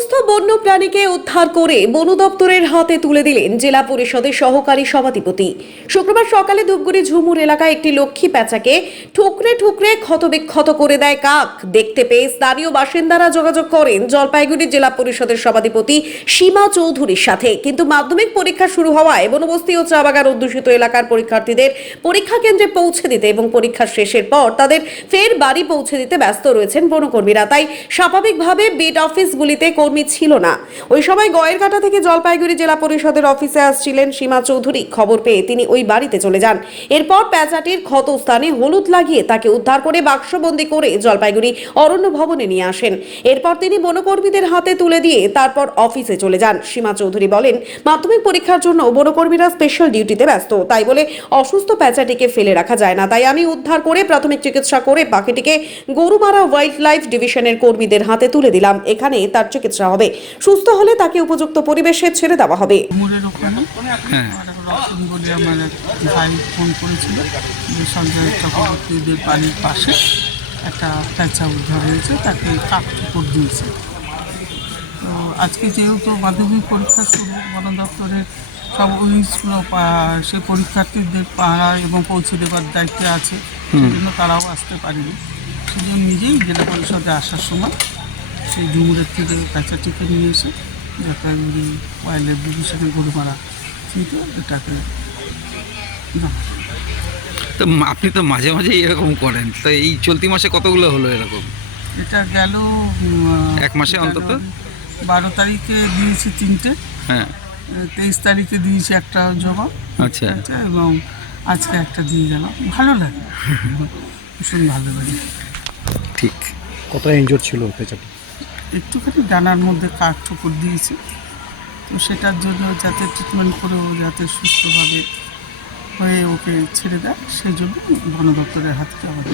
অসুস্থ বন্য প্রাণীকে উদ্ধার করে বন দপ্তরের হাতে তুলে দিলেন জেলা পরিষদের সহকারী সভাধিপতি। শুক্রবার সকালে ধূপগুড়ি ঝুমুর এলাকায় একটি লক্ষ্মী প্যাঁচাকে ঠুকরে ঠুকরে ক্ষতবিক্ষত করে দেয় কাক। দেখতে পেয়ে স্থানীয় বাসিন্দারা যোগাযোগ করেন জলপাইগুড়ি জেলা পরিষদের সভাধিপতি সীমা চৌধুরীর সাথে। কিন্তু মাধ্যমিক পরীক্ষা শুরু হওয়ায় বনবস্তি ও চা বাগান অধ্যুষিত এলাকার পরীক্ষার্থীদের পরীক্ষা কেন্দ্রে পৌঁছে দিতে এবং পরীক্ষা শেষের পর তাদের ফের বাড়ি পৌঁছে দিতে ব্যস্ত রয়েছেন বনকর্মীরা। তাই স্বাভাবিকভাবে বিট অফিসগুলিতে কর্মী ছিল না। ওই সময় গয়েরঘাটা থেকে জলপাইগুড়ি জেলা পরিষদের অফিসে আসছিলেন সীমা চৌধুরী। খবর পেয়ে তিনি ওই বাড়িতে চলে যান। এরপর প্যাঁচাটির ক্ষত স্থানে হলুদ লাগিয়ে তাকে উদ্ধার করে বাক্সবন্দি করে জলপাইগুড়ি অরণ্য ভবনে নিয়ে আসেন। এরপর তিনি বনকর্মীদের হাতে তুলে দিয়ে তারপর অফিসে চলে যান। সীমা চৌধুরী বলেন, মাধ্যমিক পরীক্ষার জন্য বনকর্মীরা স্পেশাল ডিউটিতে ব্যস্ত। তাই বলে অসুস্থ প্যাঁচাটিকে ফেলে রাখা যায় না। তাই আমি উদ্ধার করে প্রাথমিক চিকিৎসা করে পাখিটিকে গরুমারা ওয়াইল্ড লাইফ ডিভিশনের কর্মীদের হাতে তুলে দিলাম। এখানে তার চিকিৎসা হবে। সুস্থ হলে তাকে উপযুক্ত পরিবেশে ছেড়ে দেওয়া হবে। হ্যাঁ। বলে আমার ভাই ফোন করেছিল। সঞ্জয় চক্রবর্তীদের বাড়ির পাশে একটা প্যাঁচা উদ্ধার হয়েছে তাকে কাক ঠুকর দিয়েছে। তো আজকে যেহেতু মাধ্যমিক পরীক্ষা শুরু বন দপ্তরের সব উইংসগুলো সে পরীক্ষার্থীদের পাড়া এবং পৌঁছে দেওয়ার দায়িত্বে আছে। সেজন্য তারাও আসতে পারেনি। সেজন্য নিজেই জেলা পরিষদে আসার সময় সেই ডুমুরের থেকে প্যাঁচাটিকে নিয়ে এসে জলপাইগুড়ি ওয়াইল্ড লাইফ ডিভিশনে গরুমারা কিন্তু এটাকে তো আপনি তো মাঝে মাঝে এরকম করেন। তো এই চলতি মাসে কতগুলো হলো এরকম? এটা গেল এক মাসে অন্তত? বারো তারিখে দিয়েছি তিনটে। হ্যাঁ। তেইশ তারিখে দিয়েছি একটা জবাব আচ্ছা। আচ্ছা এবং আজকে একটা দিয়ে গেলাম। ভালো লাগে। ভীষণ ভালো লাগে। ঠিক। কতটা ইনজোর ছিল পেঁচাটি? একটুখানি ডানার মধ্যে কাঠ ঠোকর দিয়েছে। তো সেটার জন্য যাতে ট্রিটমেন্ট করে ও যাতে সুস্থভাবে হয়ে ওকে ছেড়ে দেয়, সেই জন্য বনদপ্তরের হাতে আবার